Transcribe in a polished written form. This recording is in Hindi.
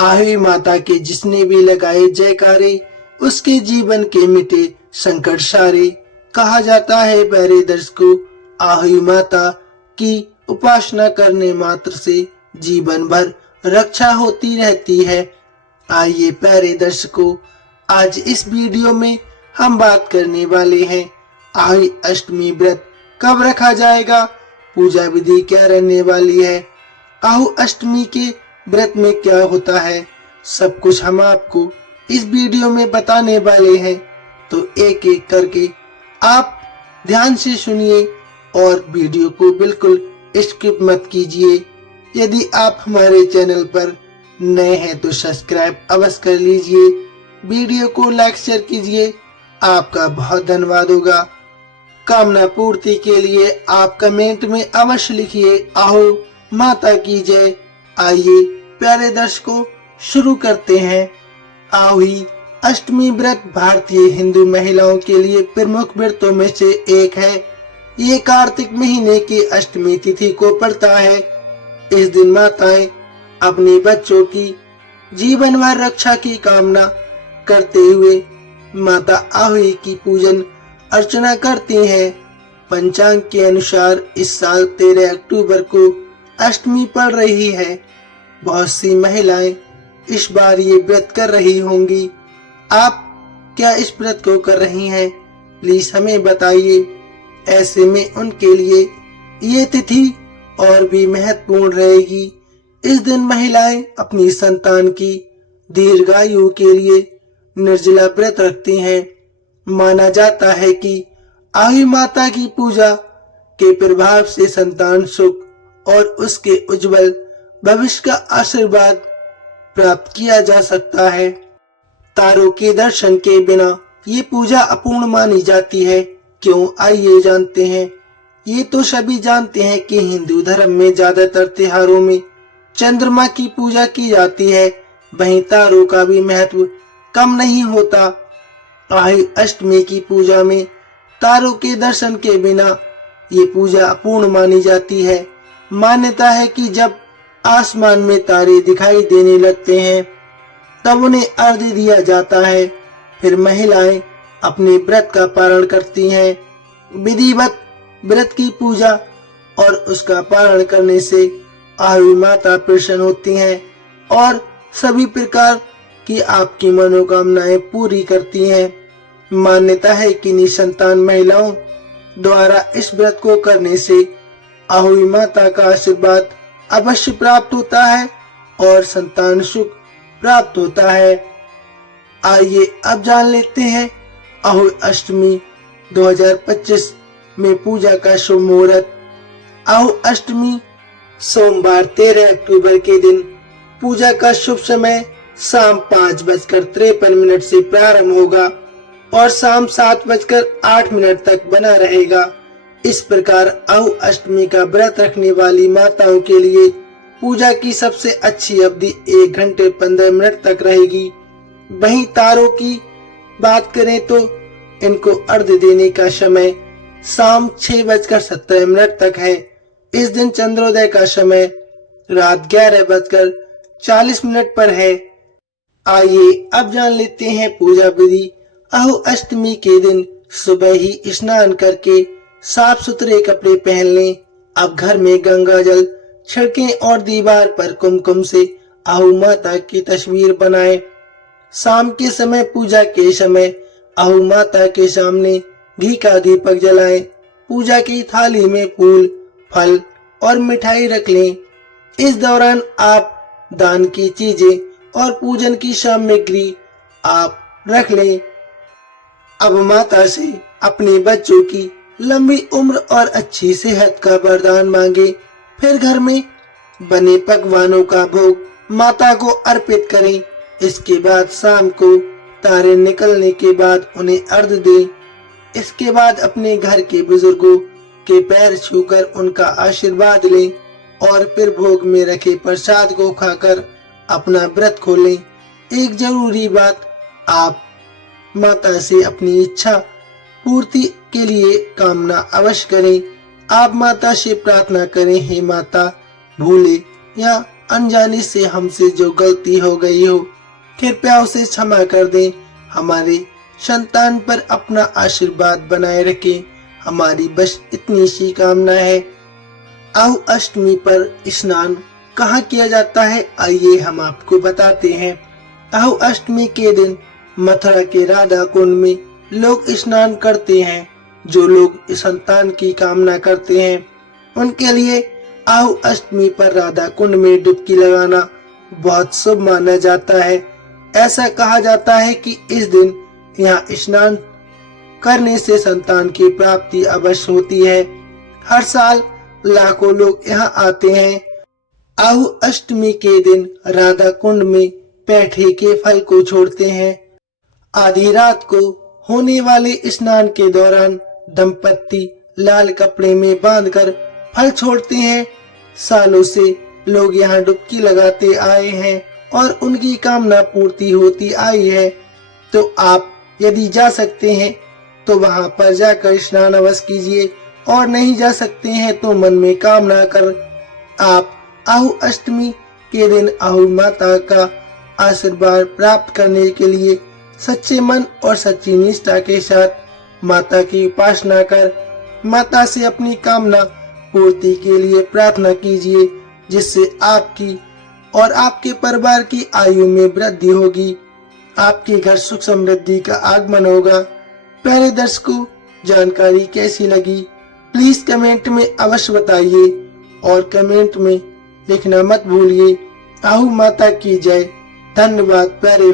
आही माता के जिसने भी लगाए जयकारे, उसके जीवन के मिटे संकट सारे। कहा जाता है प्यारे दर्शकों, आही माता की उपासना करने मात्र से जीवन भर रक्षा होती रहती है। आइए प्यारे दर्शकों, आज इस वीडियो में हम बात करने वाले हैं आही अष्टमी व्रत कब रखा जाएगा, पूजा विधि क्या रहने वाली है, आहू अष्टमी के व्रत में क्या होता है, सब कुछ हम आपको इस वीडियो में बताने वाले हैं। तो एक एक करके आप ध्यान से सुनिए और वीडियो को बिल्कुल स्किप मत कीजिए। यदि आप हमारे चैनल पर नए हैं तो सब्सक्राइब अवश्य कर लीजिए, वीडियो को लाइक शेयर कीजिए, आपका बहुत धन्यवाद होगा। कामना पूर्ति के लिए आप कमेंट में अवश्य लिखिए आहो माता की जय। आइए प्यारे दर्शकों शुरू करते हैं। आही अष्टमी व्रत भारतीय हिंदू महिलाओं के लिए प्रमुख व्रतों में से एक है। ये कार्तिक महीने की अष्टमी तिथि को पड़ता है। इस दिन माताएं अपने बच्चों की जीवन भर रक्षा की कामना करते हुए माता आही की पूजन अर्चना करती हैं। पंचांग के अनुसार इस साल 13 अक्टूबर को अष्टमी पड़ रही है। बहुत सी महिलाएं इस बार ये व्रत कर रही होंगी। आप क्या इस व्रत को कर रही हैं? प्लीज हमें बताइए। ऐसे में उनके लिए ये तिथि और भी महत्वपूर्ण रहेगी। इस दिन महिलाएं अपनी संतान की दीर्घायु के लिए निर्जला व्रत रखती हैं। माना जाता है कि आही माता की पूजा के प्रभाव से संतान सुख और उसके उज्जवल भविष्य का आशीर्वाद प्राप्त किया जा सकता है। तारों के दर्शन के बिना ये पूजा अपूर्ण मानी जाती है। क्यों, आइए जानते हैं। ये तो सभी जानते हैं कि हिंदू धर्म में ज्यादातर त्योहारों में चंद्रमा की पूजा की जाती है, वहीं तारों का भी महत्व कम नहीं होता। आही अष्टमी की पूजा में तारों के दर्शन के बिना ये पूजा अपूर्ण मानी जाती है। मान्यता है कि जब आसमान में तारे दिखाई देने लगते हैं तब उन्हें अर्घ्य दिया जाता है। फिर महिलाएं अपने व्रत का पारण करती हैं। विधिवत व्रत की पूजा और उसका पारण करने से आही माता प्रसन्न होती हैं और सभी प्रकार की आपकी मनोकामनाएं पूरी करती हैं। मान्यता है कि निसंतान महिलाओं द्वारा इस व्रत को करने से आही माता का आशीर्वाद अवश्य प्राप्त होता है और संतान सुख प्राप्त होता है। आइए अब जान लेते हैं आही अष्टमी 2025 में पूजा का शुभ मुहूर्त। आही अष्टमी सोमवार 13 अक्टूबर के दिन पूजा का शुभ समय शाम 5:53 से प्रारंभ होगा और शाम 7:08 तक बना रहेगा। इस प्रकार आही अष्टमी का व्रत रखने वाली माताओं के लिए पूजा की सबसे अच्छी अवधि 1 घंटे 15 मिनट तक रहेगी। वहीं तारों की बात करें तो इनको अर्घ्य देने का समय शाम 6:17 तक है। इस दिन चंद्रोदय का समय रात 11:40 पर है। आइए अब जान लेते हैं पूजा विधि। आही अष्टमी के दिन सुबह ही स्नान करके साफ सुथरे कपड़े पहन लें। अब घर में गंगा जल छिड़कें और दीवार पर कुमकुम से आही माता की तस्वीर बनाएं। शाम के समय पूजा के समय आही माता के सामने घी का दीपक जलाएं। पूजा की थाली में फूल, फल और मिठाई रख लें। इस दौरान आप दान की चीजें और पूजन की सामग्री आप रख लें। अब माता से अपने बच्चों की लंबी उम्र और अच्छी सेहत का वरदान मांगे। फिर घर में बने पकवानों का भोग माता को अर्पित करें। इसके बाद शाम को तारे निकलने के बाद उन्हें अर्घ्य दें। इसके बाद अपने घर के बुजुर्गों के पैर छूकर उनका आशीर्वाद लें और फिर भोग में रखे प्रसाद को खाकर अपना व्रत खोलें। एक जरूरी बात, आप माता से अपनी इच्छा पूर्ति के लिए कामना अवश्य करें। आप माता से प्रार्थना करें, हे माता, भूले या अनजाने से हमसे जो गलती हो गई हो कृपया उसे क्षमा कर दें। हमारे संतान पर अपना आशीर्वाद बनाए रखें। हमारी बस इतनी सी कामना है। आहू अष्टमी पर स्नान कहाँ किया जाता है, आइए हम आपको बताते हैं। आहू अष्टमी के दिन मथुरा के राधा कुंड में लोग स्नान करते हैं। जो लोग संतान की कामना करते हैं उनके लिए आहू अष्टमी पर राधा कुंड में डुबकी लगाना बहुत शुभ माना जाता है। ऐसा कहा जाता है कि इस दिन यहाँ स्नान करने से संतान की प्राप्ति अवश्य होती है। हर साल लाखों लोग यहाँ आते हैं। आहू अष्टमी के दिन राधा कुंड में पैठे के फल को छोड़ते हैं। आधी रात को होने वाले स्नान के दौरान दंपत्ति लाल कपड़े में बांधकर फल छोड़ते हैं। सालों से लोग यहाँ डुबकी लगाते आए हैं और उनकी कामना पूर्ति होती आई है। तो आप यदि जा सकते हैं तो वहां पर जाकर स्नान अवश्य कीजिए, और नहीं जा सकते हैं तो मन में कामना कर आप आहू अष्टमी के दिन आहू माता का आशीर्वाद प्राप्त करने के लिए सच्चे मन और सच्ची निष्ठा के साथ माता की उपासना कर माता से अपनी कामना पूर्ति के लिए प्रार्थना कीजिए, जिससे आपकी और आपके परिवार की आयु में वृद्धि होगी। आपके घर सुख समृद्धि का आगमन होगा। प्यारे दर्शकों, जानकारी कैसी लगी प्लीज कमेंट में अवश्य बताइए, और कमेंट में लिखना मत भूलिए। आहू माता की जय। धन्यवाद प्यारे।